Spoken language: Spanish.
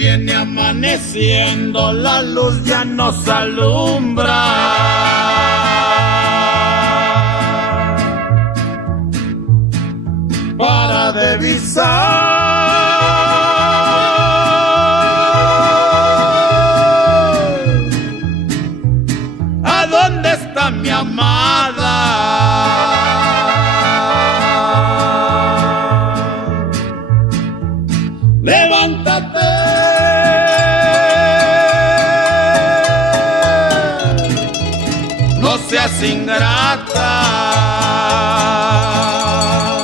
viene amaneciendo, la luz ya nos alumbra. Para divisar ¿a dónde está mi amada? Levántate, no seas ingrata.